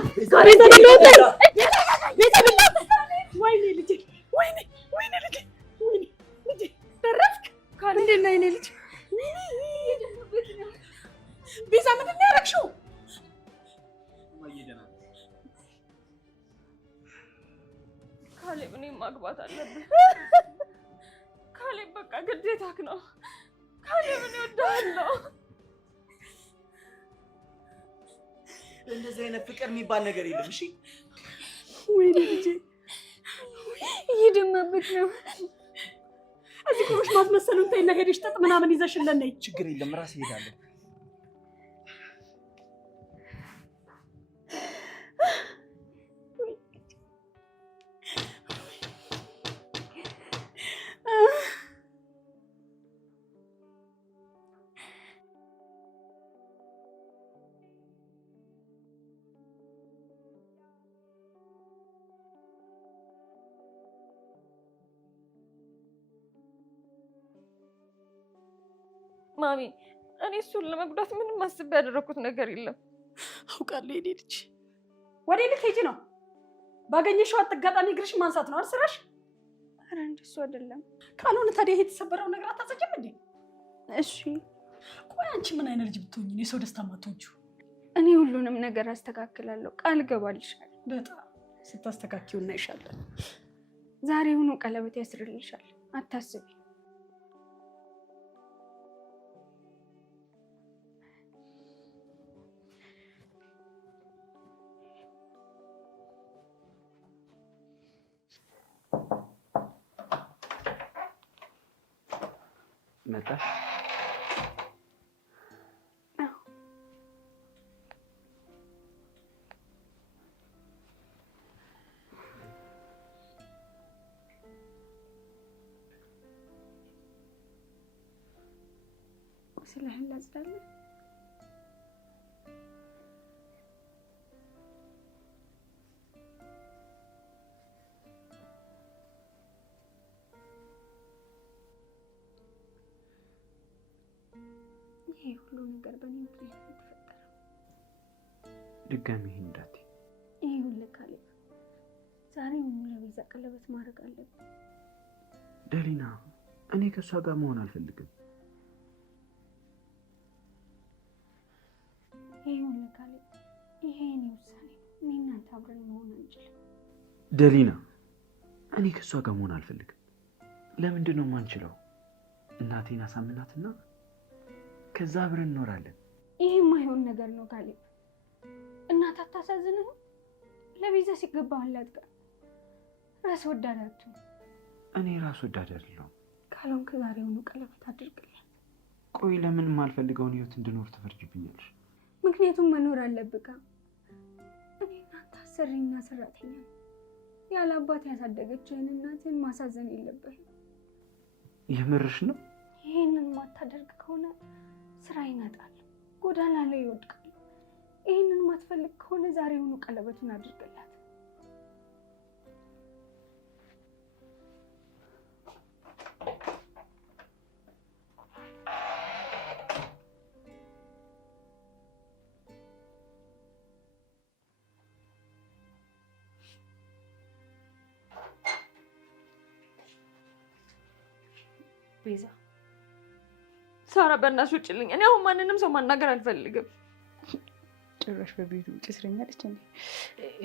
ነው ቤዛ ቢላው ቤዛ ቢላው ወይኔ ልጄ ወይኔ ልጄ ወይኔ ልጄ ደረስክ እንዴት ነህ የእኔ ልጅ ቤዛ ምንድን ነው ያደረግሽው ካሌብ እኔን ማግባት አለብህ ካሌብ በቃ ግዴታክ ነው ካሌብ እኔ እወድሃለሁ እንደዚህ አይነት ፍቅር የሚባል ነገር የለም እሺ ወይኔ ልጄ እየደማበት ነው እዚህ ቁሮሽ ማስመሰሉን ተይና ሄደሽ ጥጥ ምናምን ይዘሽልን ነይ ችግር የለም ራስ እሄዳለሁ ማሚ እኔ እሱን ለመጉዳት ምንም አስቤ ያደረኩት ነገር የለም አውቃለሁ የኔ ልጅ ወዴት ልትሄጂ ነው ባገኘሽው አጋጣሚ እግርሽ ማንሳት ነው አይደል ስራሽ ኧረ እንደሱ አይደለም ካልሆነ ታዲያ ይሄ የተሰበረው ነገር አታጸጅም እንዴ እሺ ቆይ አንቺ ምን አይነት ልጅ ብትሆኚ ነው የሰው ደስታ ማትወጂው እኔ ሁሉንም ነገር አስተካክላለሁ ቃል እገባልሻለሁ በጣም ስታስተካክዪው እናይሻለን ዛሬውኑ ቀለበት ያስርልሻል አታስቢ መጣሽ ስለህን ላጽዳለን ይሄ ሁሉ ነገር በእኔ ምክንያት የተፈጠረው ድጋሚ ይሄን እንዳትዪ ይሄ ሁሉ ካሌብ ዛሬውኑ ለቤዛ ቀለበት ማድረግ አለብን ደሊና እኔ ከእሷ ጋር መሆን አልፈልግም ይሄ ሁሉ ካሌብ ይሄ የኔ ውሳኔ እኔ እናንተ አብረን መሆን አንችልም ደሊና እኔ ከእሷ ጋር መሆን አልፈልግም ለምንድን ነው የማንችለው እናቴን አሳምናትና ከዛ አብረን እንኖራለን ይሄ የማይሆን ነገር ነው ካሌብ እናት አታሳዝንህም ለቤዛ ሲገባህላት ጋር ራስ ወዳድ አትሁን እኔ ራስ ወዳድ አይደለሁም ካልሆንክ ዛሬውኑ ቀለበት አድርግልኝ ቆይ ለምን የማልፈልገውን ህይወት እንድኖር ትፈርጅብኛለሽ ምክንያቱም መኖር አለብህ እኔ እናንተ አሰሪና ሰራተኛ ያለ አባት ያሳደገችህን እናትን ማሳዘን የለብህም የምርሽ ነው ይሄንን ማታደርግ ከሆነ ስራ ይመጣል ጎዳና ላይ ይወድቃል ይሄንን ማትፈልግ ከሆነ ዛሬውኑ ቀለበቱን አድርግላት ቤዛ ሳራ በእናትሽ ውጭልኝ እኔ አሁን ማንንም ሰው ማናገር አልፈልግም ጭራሽ በቤቱ ውጭ ስለኛለች እንዴ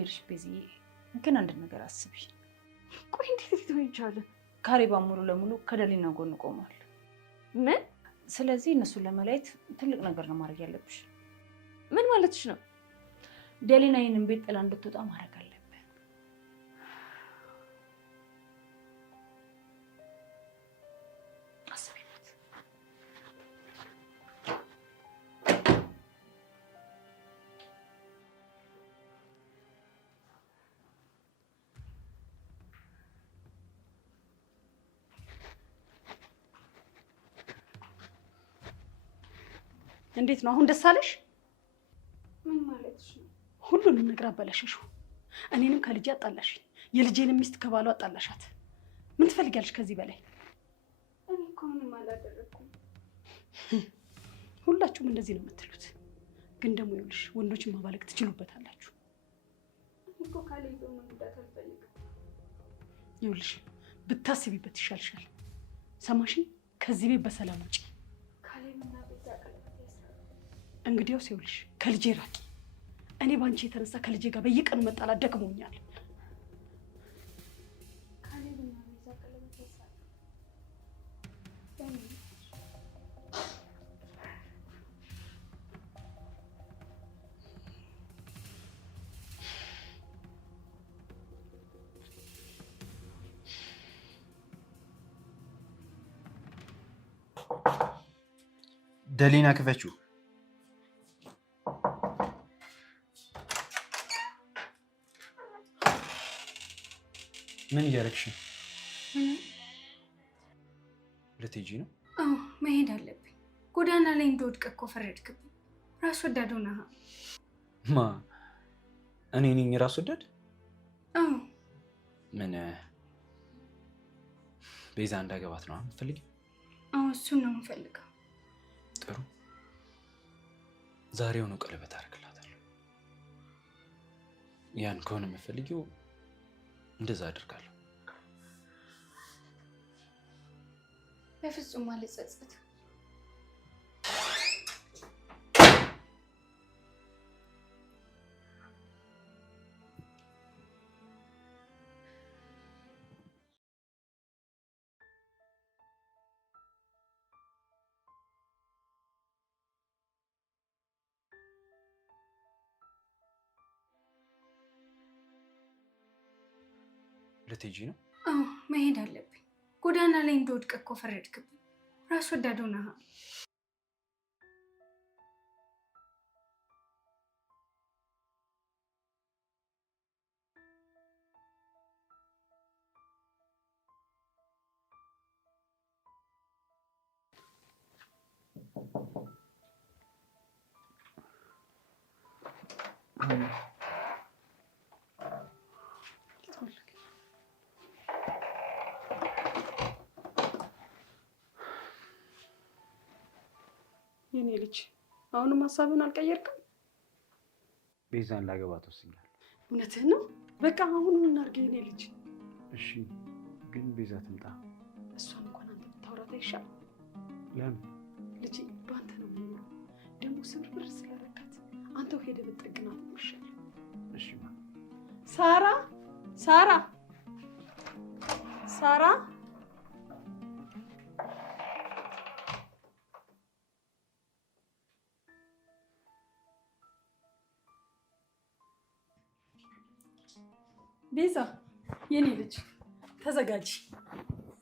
እርሽ ቤዚ ግን አንድ ነገር አስቢ ቆይ እንዴት ሊሆን ይችላል ካሌብ ሙሉ ለሙሉ ከደሊና ጎን ቆሟል ምን ስለዚህ እነሱን ለመለየት ትልቅ ነገር ነው ማድረግ ያለብሽ ምን ማለትሽ ነው ደሊና ይሄንን ቤት ጥላ እንድትወጣ ማድረግ አለብን አስቢበት እንዴት ነው አሁን ደስ አለሽ ምን ማለትሽ ነው ሁሉንም ነገር አበላሽሽው እኔንም ከልጄ አጣላሽ የልጄንም ሚስት ከባሏ አጣላሻት ምን ትፈልጊያለሽ ከዚህ በላይ እኔ እኮ ምንም አላደረኩም ሁላችሁም እንደዚህ ነው የምትሉት ግን ደግሞ ይኸውልሽ ወንዶችን ማባለግ ትችሉበታላችሁ ካሌብን መጉዳት አልፈልግም። ይኸውልሽ ብታስቢበት ይሻልሻል። ሰማሽኝ? ከዚህ ቤት በሰላም ውጪ። ካሌብና ቤዛ ቀለበት ያስራሉ። እንግዲያውስ ይኸውልሽ ከልጄ ራቂ። እኔ ባንቺ የተነሳ ከልጄ ጋር በየቀኑ መጣላት ደክሞኛል። ካሌብና ቤዛ ቀለበት ያስራሉ። ደሊና ክፈችው። ምን እያደረግሽ ነው? ልትሄጂ ነው? አዎ መሄድ አለብኝ። ጎዳና ላይ እንደወድቅ እኮ ፈረድክብኝ። ራስ ወዳድ ሆነሃል። ማ እኔ ነኝ ራስ ወዳድ? አዎ። ምን ቤዛ እንዳገባት ነው የምትፈልጊው? አዎ እሱን ነው የምፈልገው። ጥሩ፣ ዛሬውኑ ቀለበት አደርግላታለሁ። ያን ከሆነ የምትፈልጊው እንደዛ አድርጋለሁ። በፍጹም አልጸጸትም። ልትሄጂ ነው? አዎ መሄድ አለብኝ። ጎዳና ላይ እንደወድቅ እኮ ፈረድክብኝ። ራስ ወዳድ ሆነሃል። የኔ ልጅ አሁንም ሀሳብን አልቀየርክም? ቤዛን ላገባት ወስኛለሁ። እውነትህን ነው? በቃ አሁን ምን እናድርግ የኔ ልጅ? እሺ ግን ቤዛ ትምጣ። እሷን እንኳን አንተ ብታወራት አይሻልም? ለምን? ልጄ በአንተ ነው የምኖረው። ደግሞ ስብርብር ስለረካት አንተው ሄደህ ብትጠግናት ነው ይሻላል። እሺ ማ ሳራ ሳራ ሳራ ቤዛ የኔ ልጅ ተዘጋጂ።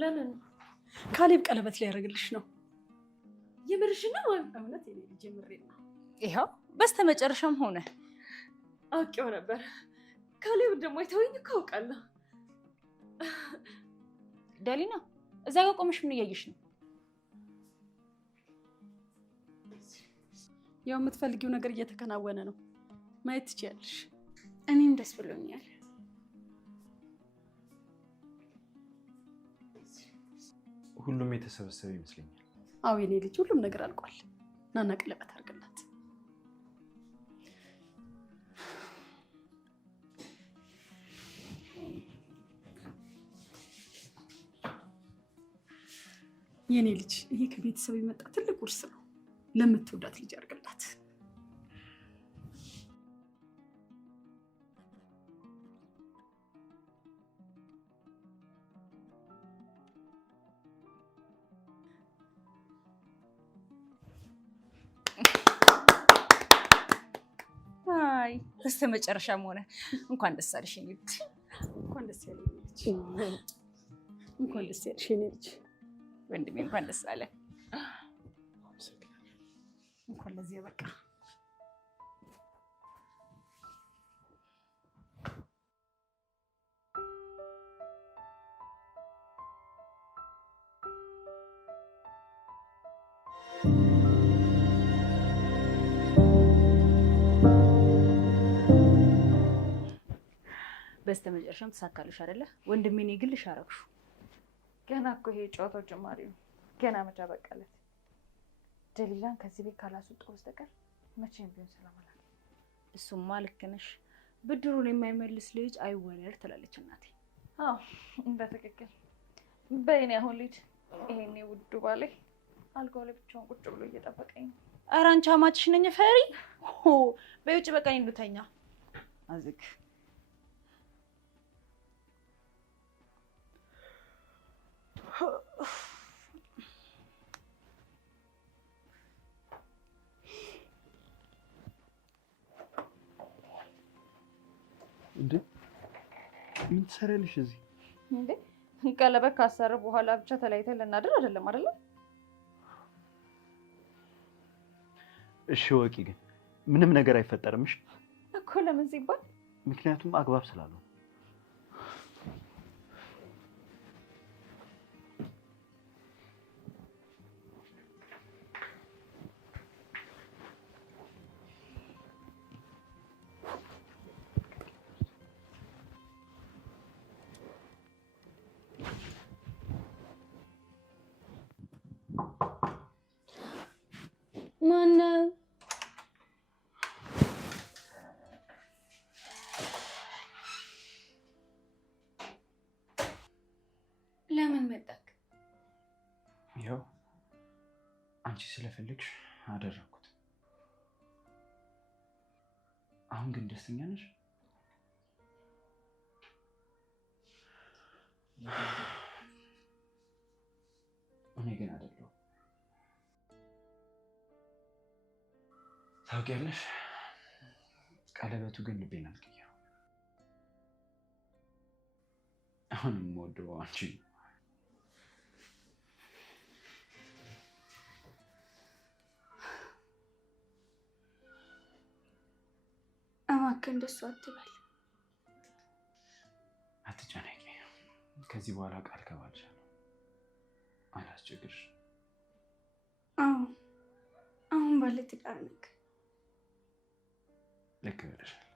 ለምን? ካሌብ ቀለበት ሊያደርግልሽ ነው። የምርሽ ነው? እውነት የኔ ልጅ የምሬን ነው። ይኸው በስተመጨረሻም ሆነ። አውቄው ነበር። ካሌብ ደግሞ አይተወኝ እኮ አውቃለሁ። ደሊና እዛ ጋር ቆመሽ ምን እያየሽ ነው? ያው የምትፈልጊው ነገር እየተከናወነ ነው። ማየት ትችያለሽ። እኔም ደስ ብሎኛል። ሁሉም የተሰበሰበ ይመስለኛል። አዎ የኔ ልጅ ሁሉም ነገር አልቋል። ናና ቀለበት አድርግላት። የኔ ልጅ ይሄ ከቤተሰብ የመጣ ትልቅ ውርስ ነው። ለምትወዳት ልጅ አድርግላት። አይ በስተመጨረሻም ሆነ። እንኳን ደስ አለሽ የኔ ልጅ። እንኳን ደስ ያለሽ የኔ ልጅ። እንኳን ደስ ያለሽ የኔ ልጅ። ወንድሜ እንኳን ደስ አለ። እንኳን ለዚህ በቃ። በስተመጨረሻም ተሳካልሽ አይደለ? ወንድሜ እኔ ግልሽ አረግሹ። ገና እኮ ይሄ ጨዋታው ጀማሪ ነው። ገና መቼ አበቃለት? ደሊላን ከዚህ ቤት ካላስወጣሁ በስተቀር መቼም ቢሆን ሰላም አላገኝም። እሱማ ልክ ነሽ። ብድሩን የማይመልስ ልጅ አይወለድ ትላለች እናቴ። አዎ በትክክል። በይኔ አሁን ልጅ ይሄኔ ውዱ ባሌ አልጋው ላይ ብቻውን ቁጭ ብሎ እየጠበቀኝ ነው። ኧረ አንቺ አማችሽ ነኝ ፈሪ። በውጭ በቃኝ እንዱተኛ አዝግ እንዴ ምን ትሰሪያለሽ እዚህ? እንዴ ቀለበት ካሰረ በኋላ ብቻ ተለያይተን ልናድር አይደለም አይደለ? እሺ ወቂ፣ ግን ምንም ነገር አይፈጠርም እኮ። ለምን ሲባል? ምክንያቱም አግባብ ስላለው። ማነው? ለምን መጣክ? ያው አንቺ ስለፈለግሽ አደረኩት። አሁን ግን ደስተኛ ነሽ? እኔ ግን አይደለሁም። ታውቂያለሽ፣ ቀለበቱ ግን ልቤን አልቀየረው። አሁን የምወደው አንቺ ነው። እባክህ እንደሱ አትበል። አትጨነቂ። ከዚህ በኋላ ቃል ገባልሻለሁ፣ አላስቸግርሽ። አሁን ባለ ትዳር ነህ። ልክ ብለሻል።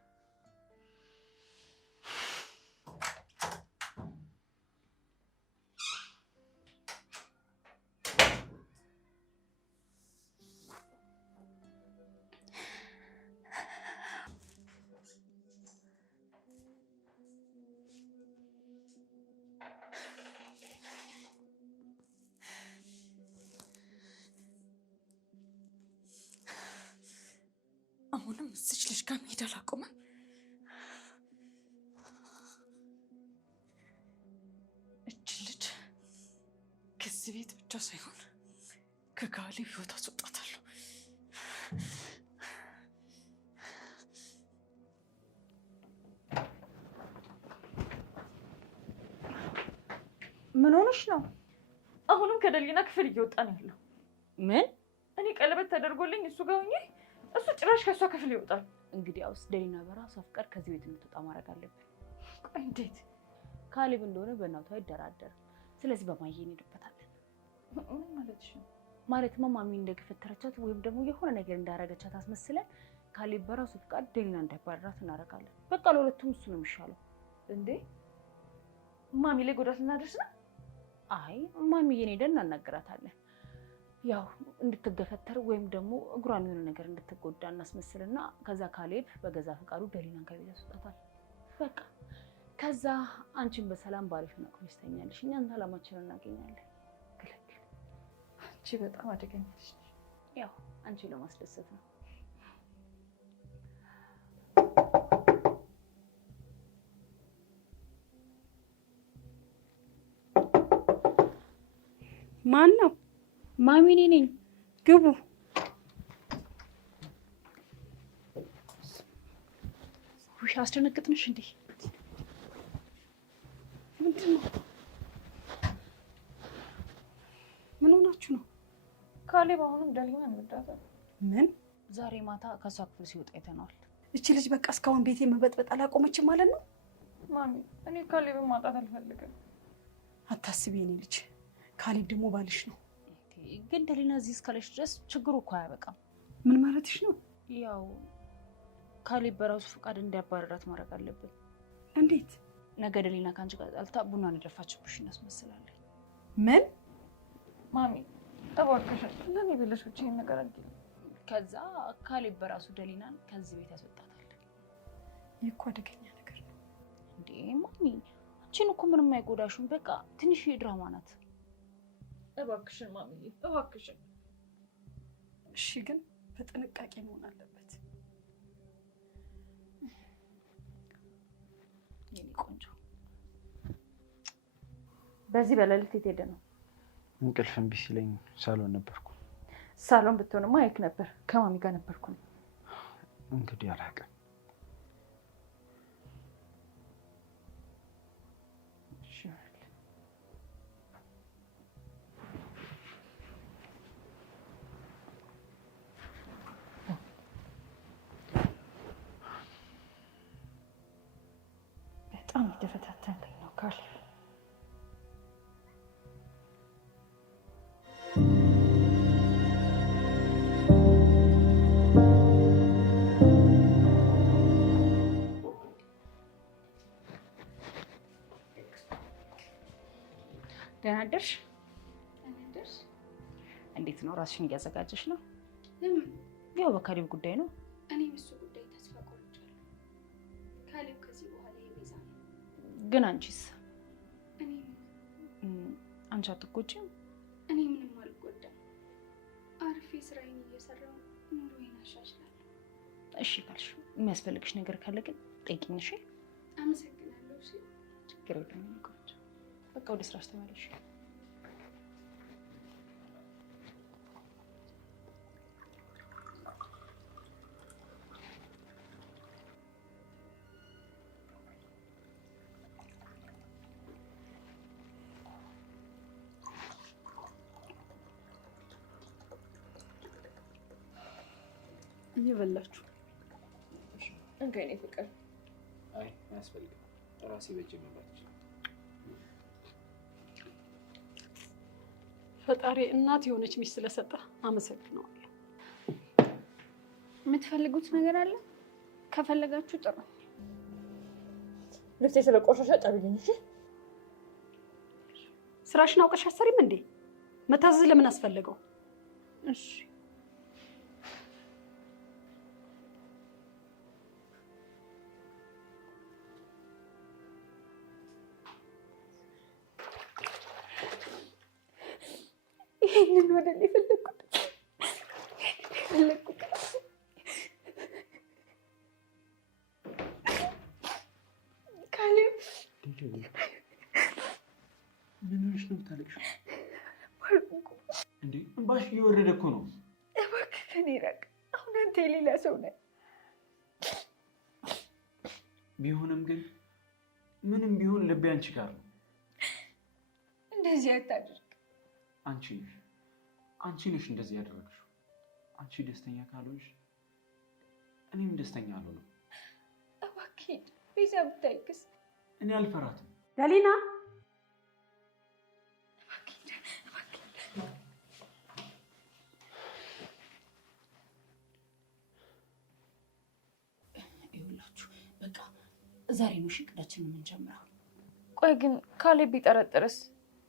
አሁንም እዚች ልጅ ጋር መሄድ አላቆመም። እች ልጅ ከዚህ ቤት ብቻ ሳይሆን ከካሌብ ህይወት አስወጣታለሁ። ምን ሆነሽ ነው? አሁንም ከደሊና ክፍል እየወጣ ነው ያለው። ምን? እኔ ቀለበት ተደርጎልኝ እሱ ጋር ሆኜ እሱ ጭራሽ ከሷ ክፍል ይወጣል። እንግዲያውስ ደሊና በራሷ ፍቃድ ከዚህ ቤት እንድትወጣ ማድረግ አለብን። ቆይ እንዴት? ካሌብ እንደሆነ በእናቱ አይደራደርም። ስለዚህ በማየ እንሄድበታለን። ምን ማለትሽ ነው? ማለትማ ማሚ እንደገፈተረቻት ወይም ደግሞ የሆነ ነገር እንዳረገቻት አስመስለን ካሌብ በራሱ ፍቃድ ደሊና እንዳይባረራት እናደርጋለን። በቃ ለሁለቱም እሱ ነው የሚሻለው። እንዴ ማሚ ላይ ጉዳት ልናደርስ ነው? አይ ማሚዬን ሄደን እናናግራታለን። ያው እንድትገፈተር ወይም ደግሞ እግሯን የሆነ ነገር እንድትጎዳ እናስመስልና ከዛ ካሌብ በገዛ ፈቃዱ ደሊናን ከቤት ያስወጣታል። በቃ ከዛ አንቺን በሰላም ባሪፍና ቁርስ ተኛለሽ፣ እኛን ሰላማችንን እናገኛለን። ግልግል። አንቺ በጣም አደገኛ ነሽ። ያው አንቺ ለማስደሰት ነው። ማን ነው? ማሚ እኔ ነኝ። ግቡ። ውይ አስደነግጥንሽ እንዴ? ምንድን ነው? ምን ሆናችሁ ነው? ካሌብ አሁንም ደሊናን ይወዳታል። ምን? ዛሬ ማታ ከሷ ክፍል ሲወጣ አይተነዋል። እቺ ልጅ በቃ እስካሁን ቤቴ መበጥበጥ አላቆመችም ማለት ነው? ማሚ እኔ ካሌብን ማጣት አልፈልግም። አታስቢ የኔ ልጅ፣ ካሌብ ደግሞ ባልሽ ነው። ግን ደሊና እዚህ እስካለች ድረስ ችግሩ እኮ አያበቃም። ምን ማለትሽ ነው? ያው ካሌብ በራሱ ፈቃድ እንዲያባረራት ማድረግ አለብን። እንዴት? ነገ ደሊና ከአንቺ ጋር ጣልታ ቡናን የደፋችብሽ እናስመስላለን። ምን? ማሚ እባክሽ ለኔ ብለሽ ብቻ ይሄን ነገር አድርጊ። ከዛ ካሌብ በራሱ ደሊናን ከዚህ ቤት ያስወጣታል። እኮ አደገኛ ነገር ነው እንዴ ማሚ። አንቺን እኮ ምንም አይጎዳሽም። በቃ ትንሽ ድራማ ናት። እባክሽን ማሚዬ እባክሽን። እሺ ግን በጥንቃቄ መሆን አለበት። የኔ ቆንጆ በዚህ በሌሊት የት ሄደ ነው? እንቅልፍ እምቢ ሲለኝ ሳሎን ነበርኩ። ሳሎን ብትሆንማ አይክ ነበር። ከማሚ ጋር ነበርኩ። እንግዲህ አላውቅም። በጣም የተፈታተነኝ ነው ካሌብ። ደህና አደርሽ? እንዴት ነው? ራስሽን እያዘጋጀሽ ነው? ለምን? ያው በካሌብ ጉዳይ ነው። እኔ በሱ ጉዳይ ተስፋ ቆርጫለሁ። ካሌብ ከዚህ በኋላ የቤዛ ነው። ግን አንቺስ? አንቺ አትጎጂም? እኔ ምንም አልጎዳም። አርፌ ስራዬን እየሰራሁ ኑሮዬን አሻሽላለሁ። እሺ ካልሽ የሚያስፈልግሽ ነገር ካለ ግን ጠይቂኝ። እሺ? አመሰግናለሁ። እሺ? ችግር የለም። በቃ ወደ ስራሽ ተመለሽ። እየበላችሁ እንከኔ ፍቅር። አይ አያስፈልግም። ራሴ በእጄ መብላት ይችላል። ፈጣሪ እናት የሆነች ሚስት ስለሰጠ አመሰግነዋለሁ። የምትፈልጉት ነገር አለ? ከፈለጋችሁ ጥሩ። ልብሴ ስለቆሸሸ ጠብልኝ። እሺ? ስራሽን አውቀሽ አሰሪም እንዴ? መታዘዝ ለምን አስፈለገው? እሺ ይሄንን ወደ እኔ ፈለኩት ካሌብ። ምን ሆነሽ ነው የምታለቅሽው? እንዴ እንባሽ እየወረደ እኮ ነው። እባክህ ከእኔ ራቅ። አሁን አንተ የሌላ ሰው ነህ። ቢሆንም ግን ምንም ቢሆን ልቤ አንቺ ጋር ነው። እንደዚህ አታድርግ። አንቺ ነሽ እንደዚህ ያደረግሽው። አንቺ ደስተኛ ካልሆንሽ እኔም ደስተኛ አልሆንም። እባክህ ቤዛ ብታይክስ? እኔ አልፈራትም። ዳሊና ይኸውላችሁ በቃ ዛሬ ነው እቅዳችንን የምንጀምረው። ቆይ ግን ካሌብ ቢጠረጥርስ?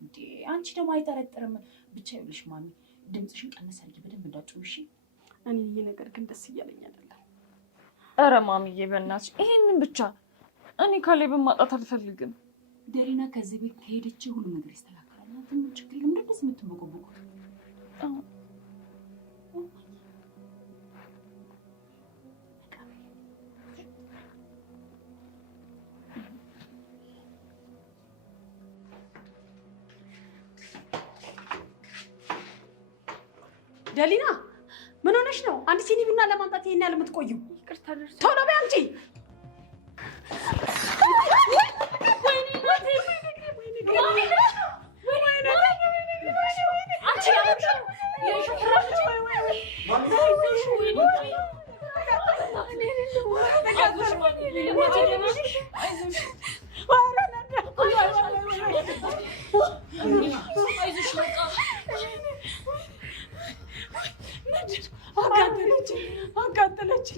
እንዴ አንቺ ደግሞ አይጠረጥርም። ብቻ ይኸውልሽ ማሚ ድምፅሽን ቀነስ አድርጊ፣ በደንብ እንዳትጮህ እሺ? እኔ ይሄ ነገር ግን ደስ እያለኝ አይደለም። ኧረ ማሚዬ በእናትሽ ይሄንን ብቻ። እኔ ካሌብን ማጣት አልፈልግም። ደሊና ከዚህ ቤት ከሄደች ሁሉ ነገር ይስተካከላል። ምን ችግር የለም። እንደዚህ የምትመቆበቁት ደሊና ምን ሆነሽ ነው? አንድ ሲኒ ቡና ለማምጣት ይሄን ያህል የምትቆዩ? ይቅርታ ደርሶ ቶሎ በይ አምጪ። አቃጠለች።